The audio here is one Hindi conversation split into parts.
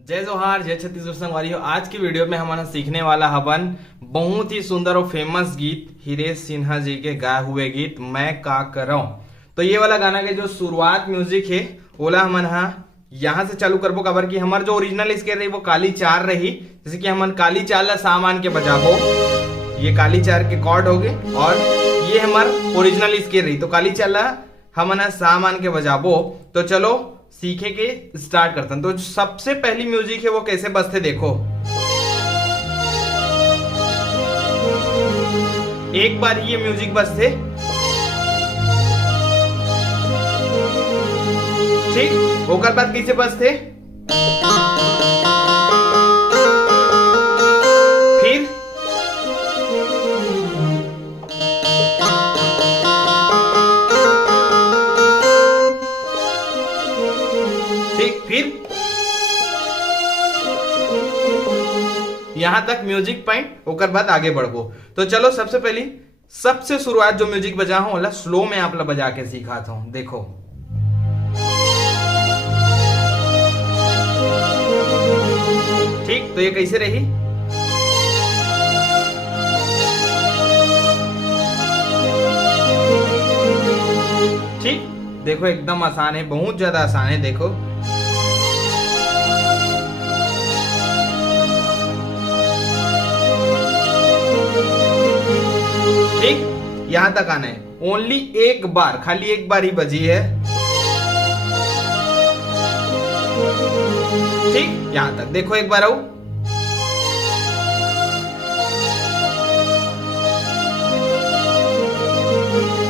जय जोहार, जय छत्तीसगढ़ संगवारी हो। आज की वीडियो में हमारा सीखने वाला हवन बहुत ही सुंदर और फेमस गीत हिरेश सिन्हा जी के गाए हुए गीत मैं का करऊं। तो ये वाला गाना के जो शुरुआत म्यूजिक है ओला हमन यहाँ से चालू करबो, काबर की हमार जो ओरिजिनल स्केल रही वो काली चार रही। जैसे कि हमन काली चार ला सामान के बजाबो, ये काली चार के कॉर्ड हो गए और ये हमार ओरिजिनल स्केल रही, तो काली चार ला हमन सामान के बजाबो। तो चलो सीखे के स्टार्ट करते हैं। तो सबसे पहली म्यूजिक है वो कैसे बजते देखो। एक बार ये म्यूजिक बजते, ठीक, ओकर बाद कैसे बजते, फिर ठीक, फिर यहां तक म्यूजिक पॉइंट, ओकर बाद आगे बढ़बो। तो चलो सबसे पहली सबसे शुरुआत जो म्यूजिक बजा हूं ओला स्लो में आप लोग बजा के सिखाता हूं, देखो। ठीक, तो ये कैसे रही, ठीक, देखो एकदम आसान है, बहुत ज्यादा आसान है, देखो। ठीक, यहां तक आना है, ओनली एक बार, खाली एक बार ही बजी है। ठीक, यहां तक देखो, एक बार आओ,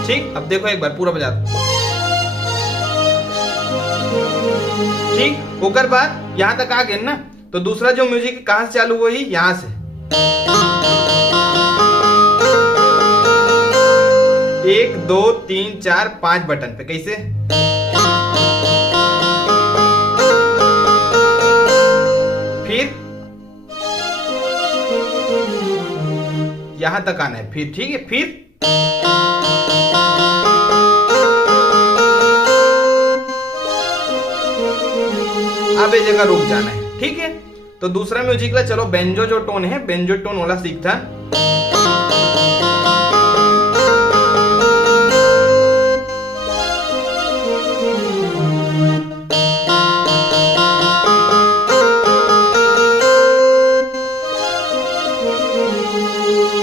ठीक, अब देखो एक बार पूरा बजा दो। ठीक, ओकर बाद यहां तक आ गए ना, तो दूसरा जो म्यूजिक कहां से चालू हुई, यहां से। एक दो तीन चार पांच बटन पे, कैसे, फिर यहां तक आना है, फिर ठीक है, फिर अब ये जगह रुक जाना है, ठीक है। तो दूसरा म्यूजिक ला चलो बेंजो जो टोन है, बेंजो टोन वाला सीखता।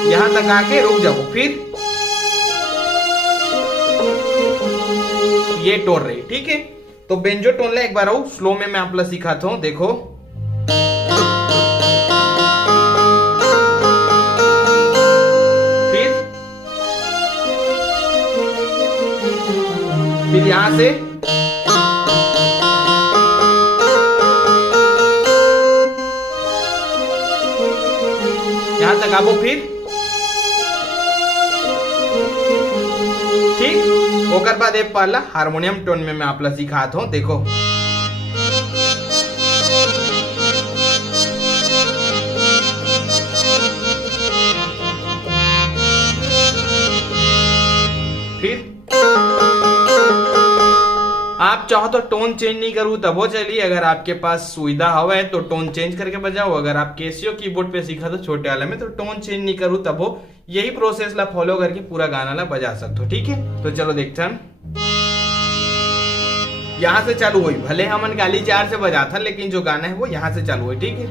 यहां तक आके रुक जाओ, फिर ये टोन रही, ठीक है। तो बेंजो टोन ला एक बार आओ स्लो में मैं आप लोग सिखाता हूं, देखो। फिर यहां से यहां तक आओ, फिर ठीक, ओकर बाद एक पाला हारमोनियम टोन में मैं आप लोग सिखाता हूं, देखो। फिर आप चाहो तो टोन चेंज नहीं करूँ तब हो चलिए, अगर आपके पास सुविधा हवा है तो टोन चेंज करके बजाओ। अगर आप कैसियो कीबोर्ड पे सीखा तो छोटे वाले में, तो टोन चेंज नहीं करूँ तब हो, यही प्रोसेस ला फॉलो करके पूरा गाना ला बजा सकते हो, ठीक है। तो चलो देखते हैं, यहां से चालू हुई, भले हमन काली चार से बजा था लेकिन जो गाना है वो यहां से चालू हुई, ठीक है।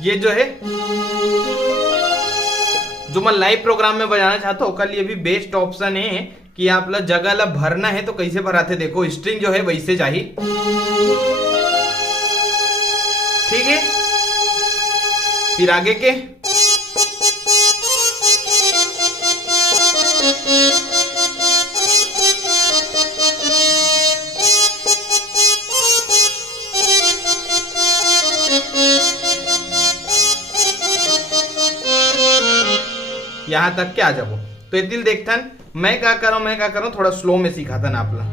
ये जो है जो मैं लाइव प्रोग्राम में बजाना चाहता हूँ कल, ये भी बेस्ट ऑप्शन है कि आप लोग जगह ला भरना है तो कैसे भराते देखो, स्ट्रिंग जो है वैसे चाहिए, ठीक है। फिर आगे के यहाँ तक के आ जाओ। तो ये देखथन मैं का करो थोड़ा स्लो में सिखाथन आपला।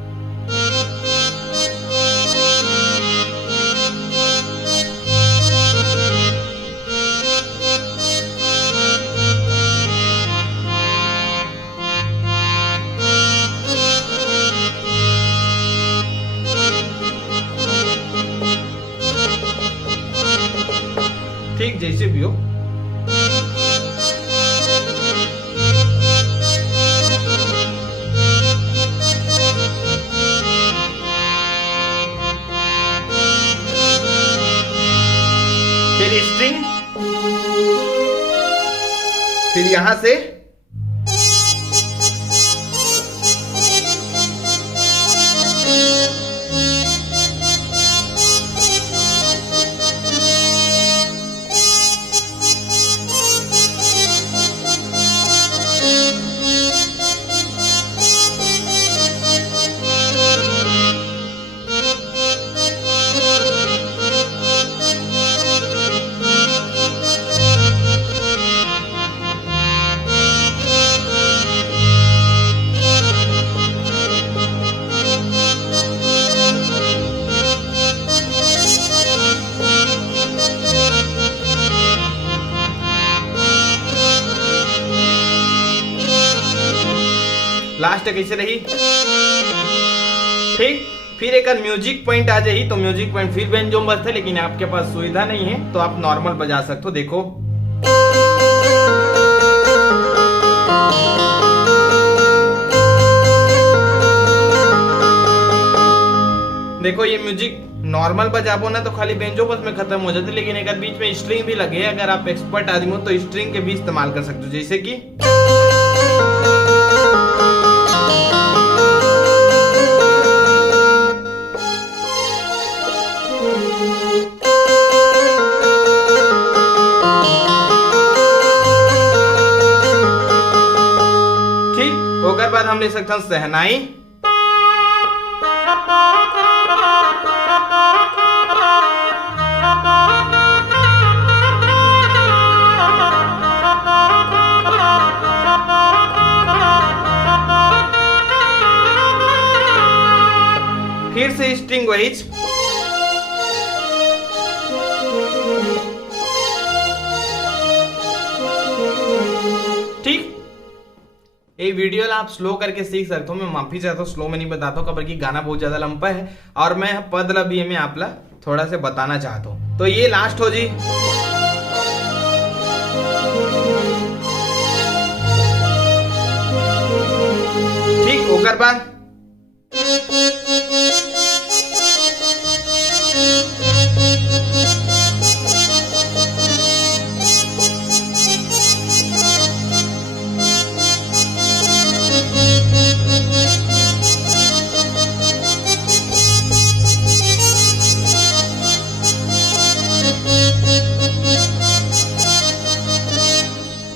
ठीक जैसे भी हो। फिर स्ट्रिंग, फिर यहां से लास्ट कैसे रही। ठीक, फिर एक म्यूजिक पॉइंट आ जाए तो म्यूजिक पॉइंट फिर बेंजो बजते, लेकिन आपके पास सुविधा नहीं है तो आप नॉर्मल बजा सकते हो। देखो ये म्यूजिक नॉर्मल बजाबो ना तो खाली बेंजो बस में खत्म हो जाते, लेकिन एक बीच में स्ट्रिंग भी लगे। अगर आप एक्सपर्ट आदमी हो तो स्ट्रिंग के भी इस्तेमाल कर सकते हो, जैसे कि ठीक। ओकर बाद हम ले सकते हैं सहनाई, फिर से स्ट्रिंग वहीच, ठीक। ये वीडियो आप स्लो करके सीख सकते हो। मैं माफी चाहता हूँ स्लो में नहीं बताता हूँ, कबर की गाना बहुत ज्यादा लंबा है और मैं पद लबी में आपला थोड़ा से बताना चाहता हूँ। तो ये लास्ट हो जी। ठीक, ओकर बाद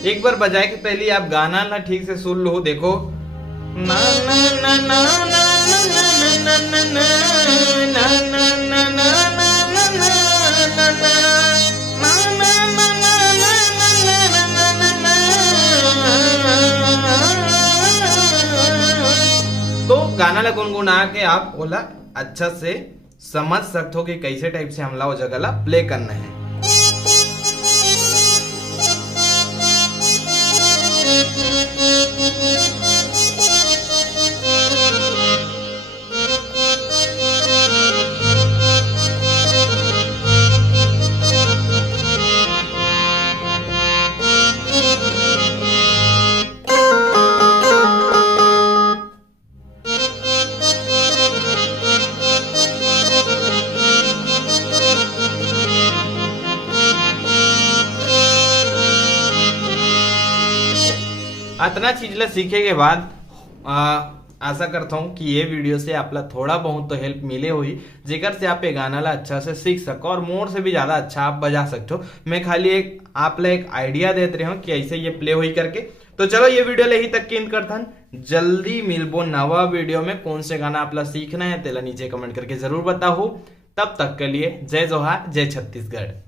एक बार बजाए के पहले आप गाना ना ठीक से सुन लो। देखो ना ना ना ना ना ना ना ना तो गाना ला गुनगुना के आप बोला अच्छा से समझ सकते हो कि कैसे टाइप से हमला वो जगह ला प्ले करना है। इतना चीज ला सीखे के बाद आशा करता हूँ कि ये वीडियो से आपला थोड़ा बहुत तो हेल्प मिले हुई, जेकर से आप ये गाना ला अच्छा से सीख सको और मोर से भी ज्यादा अच्छा आप बजा सकते हो। मैं खाली एक आपला एक आइडिया देते रहा हूँ कि ऐसे ये प्ले हुई करके। तो चलो ये वीडियो ले ही तक कीन करथन, जल्दी मिलबो नवा वीडियो में। कौन से गाना आपला सीखना है तेला नीचे कमेंट करके जरूर बताओ। तब तक के लिए जय जोहार, जय छत्तीसगढ़।